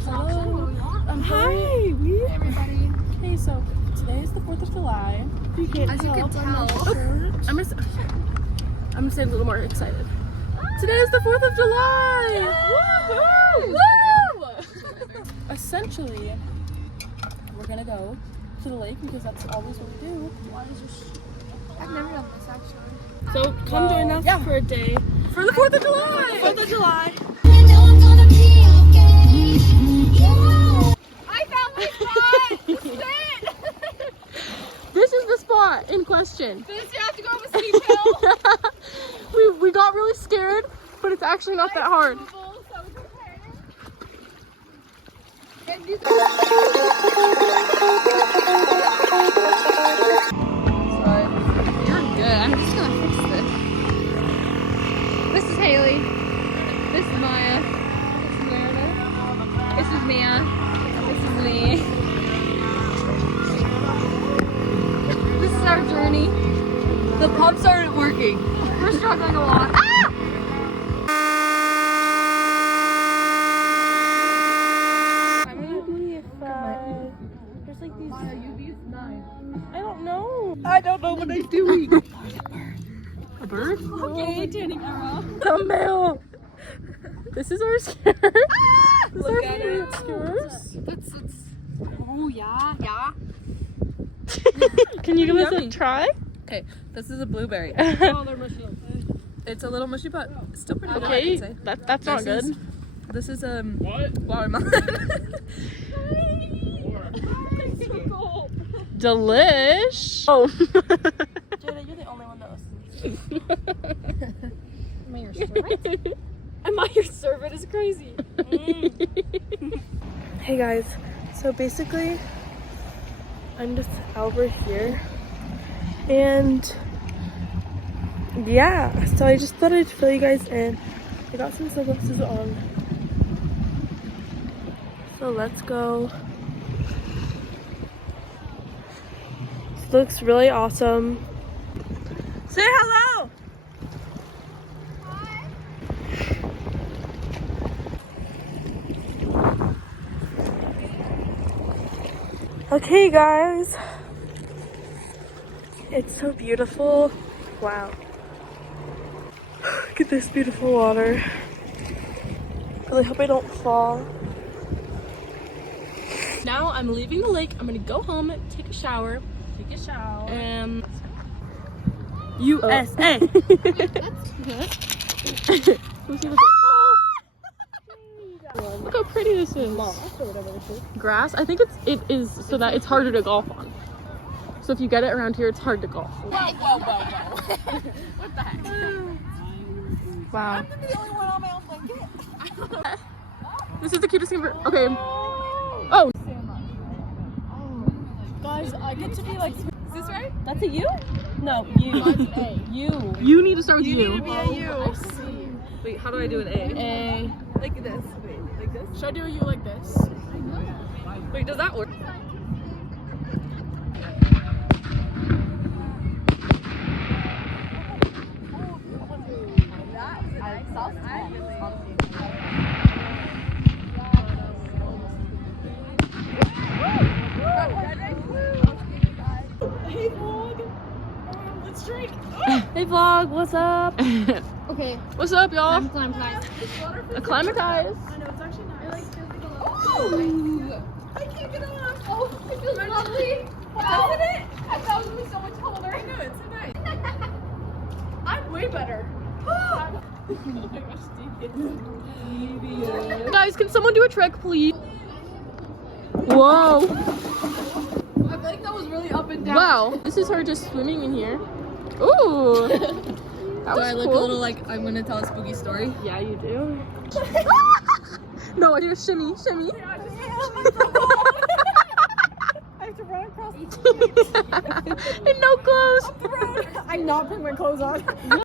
Hello. Hi. Hey, everybody. Okay, so today is the 4th of July. You can't As you can tell. I'm gonna say it a little more excited. Today is the 4th of July. Woo! Woo! Essentially, we're gonna go to the lake because that's always what we do. I've never done this actually. So come join us for a day for the 4th of July. 4th of July. I found my spot! This is it! This is the spot in question. This you have to go up a steep hill. we got really scared, but it's actually not that hard. Sorry. You're good. I'm just gonna fix this. This is Haley. This is Maya. This is Meredith. This is Mia. This is me. This is our journey. The pumps aren't working. We're struggling a lot. Ah! There's like these. I don't know. I don't know what I'm doing. A bird? Okay, turning around. Thumbnail. This is our skirt. Ah! This is our favorite skirts. That's. Oh yeah, yeah. Can you give us a try? Okay, this is a blueberry. Oh, they're mushy. It's a little mushy, but still pretty good. I Okay, can say. that's not good. This is watermelon. Delish. Oh. Jada, you're the only one that listens. Am I your servant? Am I your servant? Is crazy. Hey guys, so basically I'm just over here and yeah, so I just thought I'd fill you guys in. I got some sunglasses on, so let's go. This looks really awesome. Say hello. Okay guys, it's so beautiful. Wow. Look at this beautiful water. Really hope I don't fall. Now I'm leaving the lake. I'm gonna go home, take a shower. USA. Look how pretty this is. Grass. I think it is so that it's harder to golf on. So if you get it around here, it's hard to golf. Whoa. What the heck? Wow. I'm the only one on my own blanket. This is the cutest thing ever. Okay. Oh. Guys, I get to be like. Is this right? That's a U? No, U. U. You need to start with U. You need to be a U. Wait, how do I do an A? A. Like this. Wait, like this? Should I do a U like this? Wait, does that work? Hey vlog, let's drink. Hey vlog, what's up? Okay. What's up, y'all? Climb. Acclimatize. I know, it's actually nice. Oh, I can't get off. Oh, it feels lovely. Wow. Isn't it? I thought it was gonna be so much colder. I know, it's so nice. I'm way better. Guys, can someone do a trick, please? Whoa. I feel like that was really up and down. Wow. This is her just swimming in here. Ooh. That Do was I look cool. a little like I'm gonna tell a spooky story? Yeah, you do. No, I do a shimmy. I have to run across And no clothes. the road. I'm not putting my clothes on.